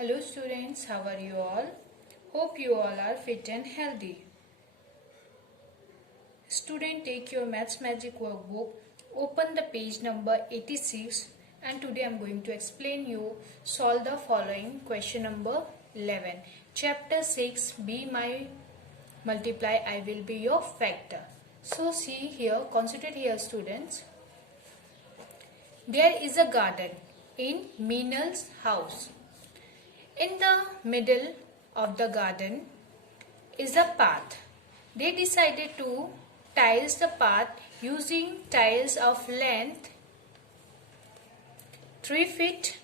Hello students, how are you all? Hope you all are fit and healthy. Student, take your Maths Magic workbook, open the page number 86 and today I am going to explain you solve the following question number 11. Chapter 6, Be My Multiply, I Will Be Your Factor. So see here, consider here students. There is a garden in Meenal's house. In the middle of the garden is a path. They decided to tiles the path using tiles of length 3 feet,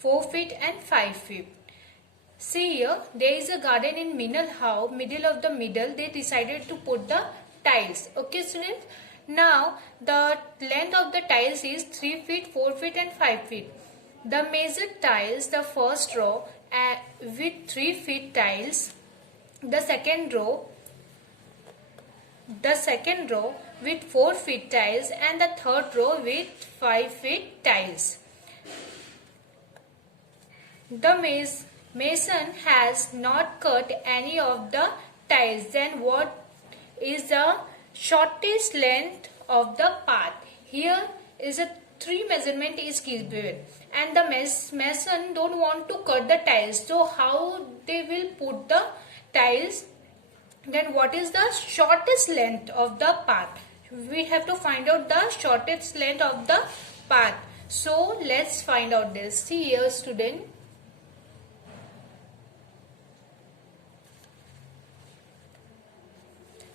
4 feet and 5 feet. See here, there is a garden in Meenal's house, middle of the middle. They decided to put the tiles. Okay students. Now the length of the tiles is 3 feet, 4 feet and 5 feet. The measured tiles, the first row with 3 feet tiles, the second row with 4 feet tiles and the third row with 5 feet tiles. The mason has not cut any of the tiles. Then what is the shortest length of the path? Here is a 3 measurement is given and the mason don't want to cut the tiles. So how they will put the tiles? Then what is the shortest length of the path? We have to find out the shortest length of the path. So let's find out this. See here student.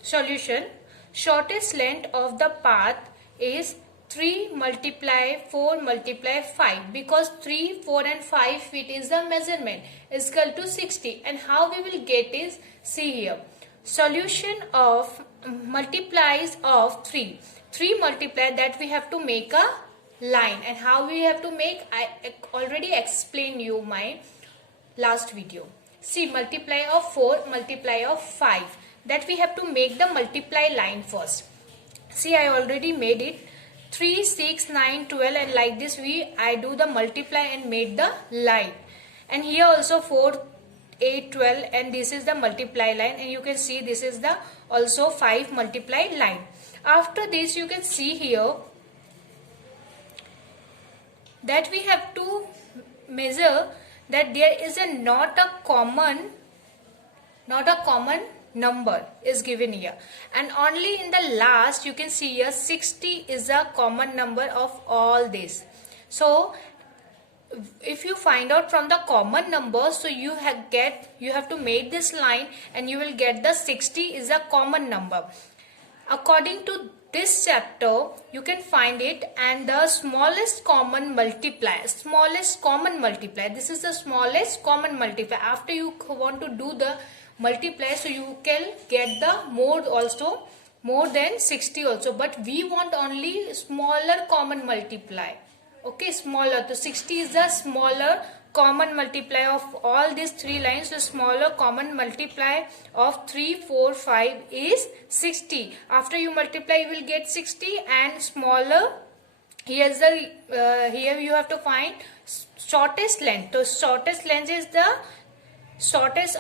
Solution. Shortest length of the path is 3 multiply 4 multiply 5 because 3, 4 and 5 feet is the measurement is equal to 60. And how we will get is, see here. Solution of multiplies of 3. 3 multiply, that we have to make a line. And how we have to make, I already explained you my last video. See, multiply of 4, multiply of 5. That we have to make the multiply line first. See, I already made it. 3, 6, 9, 12 and like this I do the multiply and made the line. And here also 4, 8, 12 and this is the multiply line, and you can see this is the also 5 multiply line. After this you can see here that we have to measure that there is not a common number is given here, and only in the last you can see here 60 is a common number of all this. So if you find out from the common number, so you have to make this line and you will get the 60 is a common number. According to this chapter you can find it, and the smallest common multiply, this is the smallest common multiply. After you want to do the multiply, so you can get the more than 60 also, but we want only smaller common multiply. Okay, smaller. So 60 is the smaller common multiply of all these 3 lines. So smaller common multiply of 3, 4, 5 is 60. After you multiply you will get 60, and smaller, here's the here you have to find shortest length. So shortest length is the shortest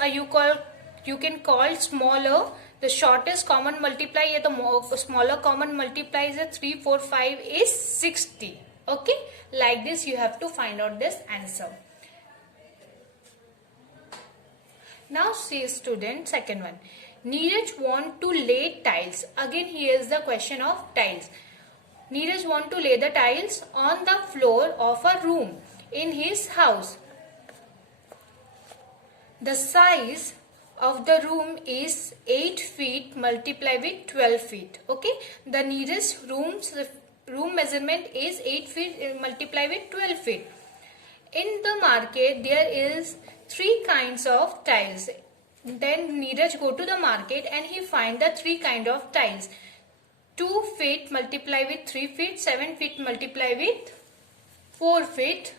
you can call smaller. The shortest common multiply, the smaller common multiply is a 3, 4, 5 is 60. Okay, like this you have to find out this answer. Now see student, second one. Neeraj want to lay tiles. Again here is the question of tiles. Neeraj want to lay the tiles on the floor of a room in his house. The size of the room is 8 feet multiply with 12 feet. Okay, the nearest room measurement is 8 feet multiply with 12 feet. In the market there is 3 kinds of tiles. Then Neeraj go to the market and he find the 3 kind of tiles. 2 feet multiply with 3 feet, 7 feet multiply with 4 feet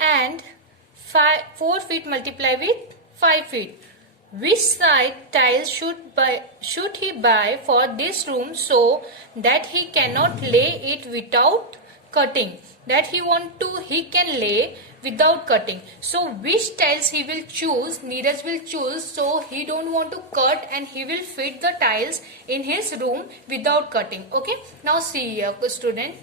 and 4 feet multiply with 5 feet. Which side tiles should he buy for this room so that he cannot lay it without cutting, that he can lay without cutting. So which tiles he will choose? Neeraj will choose. So he don't want to cut and he will fit the tiles in his room without cutting. Okay. Now see here, student.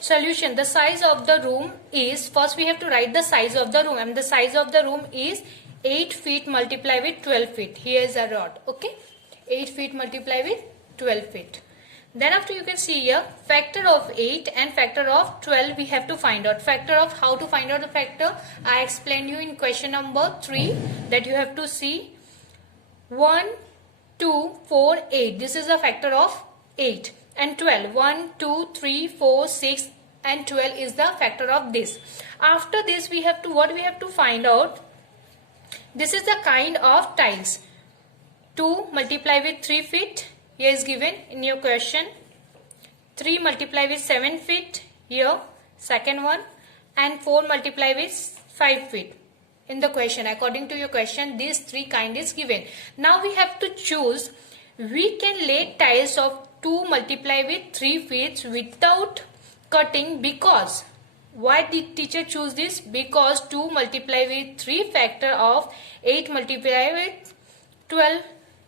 Solution. The size of the room is, first we have to write the size of the room, and the size of the room is 8 feet multiplied with 12 feet. Here is a rod. Okay. 8 feet multiplied with 12 feet. Then after you can see here, factor of 8 and factor of 12 we have to find out. Factor of, how to find out the factor? I explained you in question number 3 that you have to see 1, 2, 4, 8. This is a factor of 8. And 12. 1, 2, 3, 4, 6 and 12 is the factor of this. After this we have to, what we have to find out? This is the kind of tiles. 2 multiply with 3 feet. Here is given in your question. 3 multiply with 7 feet. Here second one. And 4 multiply with 5 feet. In the question, according to your question, these 3 kind is given. Now we have to choose. We can lay tiles of 2 multiply with 3 feet without cutting, because why did teacher choose this? Because 2 multiply with 3 factor of 8 multiply with 12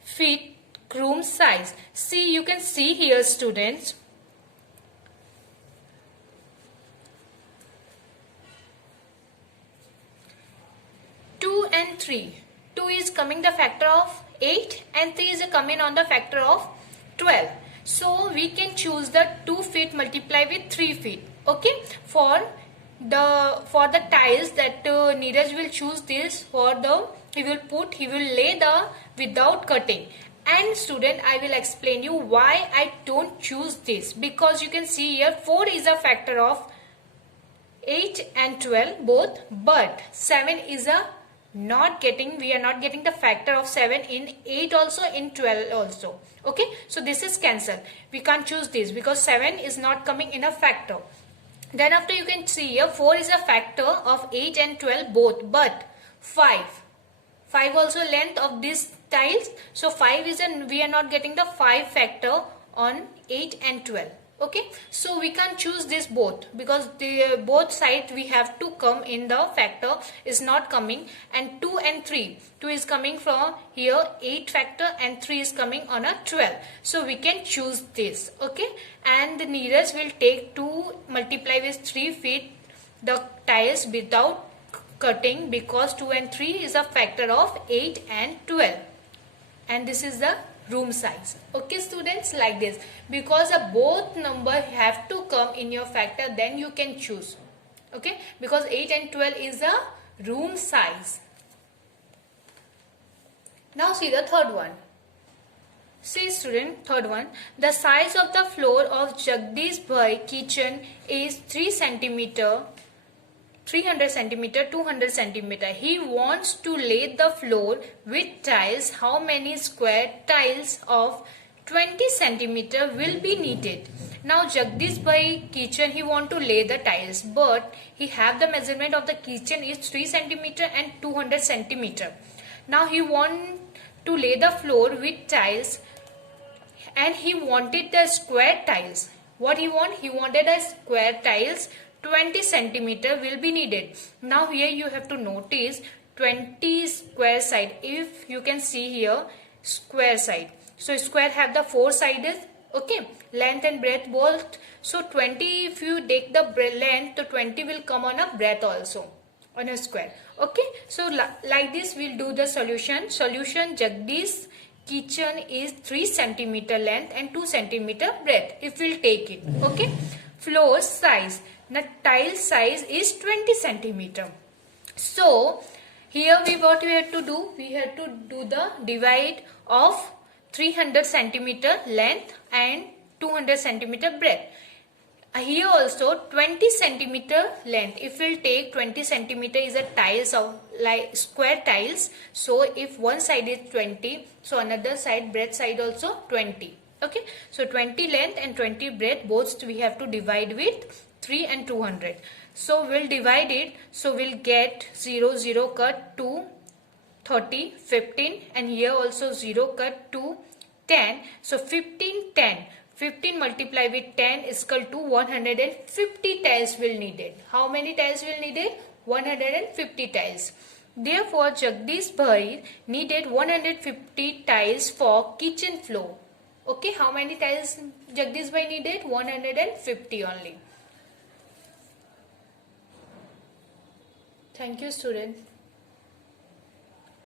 feet room size. See, you can see here students. Two and 3. 2 is coming the factor of 8 and 3 is coming on the factor of 12. So we can choose the 2 feet multiply with 3 feet. Okay. For the tiles that Neeraj will choose this, he will lay the without cutting. And student, I will explain you why I don't choose this, because you can see here 4 is a factor of 8 and 12 both, but 7 is a we are not getting the factor of 7 in 8 also, in 12 also. Okay, so this is cancelled. We can't choose this because 7 is not coming in a factor. Then after you can see here 4 is a factor of 8 and 12 both, but 5 also length of these tiles. So 5 is we are not getting the 5 factor on 8 and 12. Okay, so we can't choose this both, because both sides we have to come in the factor is not coming, and 2 and 3, 2 is coming from here 8 factor and 3 is coming on a 12. So we can choose this. Okay, and the Neeraj will take 2 multiply with 3 feet the tiles without cutting, because 2 and 3 is a factor of 8 and 12, and this is the room size. Okay students, like this, because both number have to come in your factor, then you can choose. Okay, because 8 and 12 is a room size. Now see the third one. See student, third one. The size of the floor of Jagdish Bhai kitchen is 300 centimeter, 200 centimeter. He wants to lay the floor with tiles. How many square tiles of 20 centimeter will be needed? Now Jagdish Bhai kitchen, he want to lay the tiles, but he have the measurement of the kitchen is 3 centimeter and 200 centimeter. Now he want to lay the floor with tiles, and he wanted the square tiles. What he want? He wanted a square tiles. 20 centimeter will be needed. Now here you have to notice 20 square side. If you can see here square side. So square have the 4 sides. Okay, length and breadth both. So 20, if you take the length, so 20 will come on a breadth also on a square. Okay, so like this we'll do the solution. Solution: Jagdish kitchen is 3 centimeter length and 2 centimeter breadth. If we'll take it. Okay, floor size. The tile size is 20 centimeter. So here what we have to do? We have to do the divide of 300 centimeter length and 200 centimeter breadth. Here also 20 centimeter length. If we'll take 20 centimeter is a tiles of like square tiles. So if one side is 20, so another side breadth side also 20. Okay, so 20 length and 20 breadth both we have to divide with 3 and 200. So we'll divide it. So we'll get 0, 0 cut 2, 30, 15, and here also 0 cut 2, 10. So 15, 10. 15 multiplied with 10 is equal to 150 tiles will needed. How many tiles will needed? 150 tiles. Therefore, Jagdish Bhai needed 150 tiles for kitchen floor. Okay, how many tiles Jagdish Bhai needed? 150 only. Thank you, student.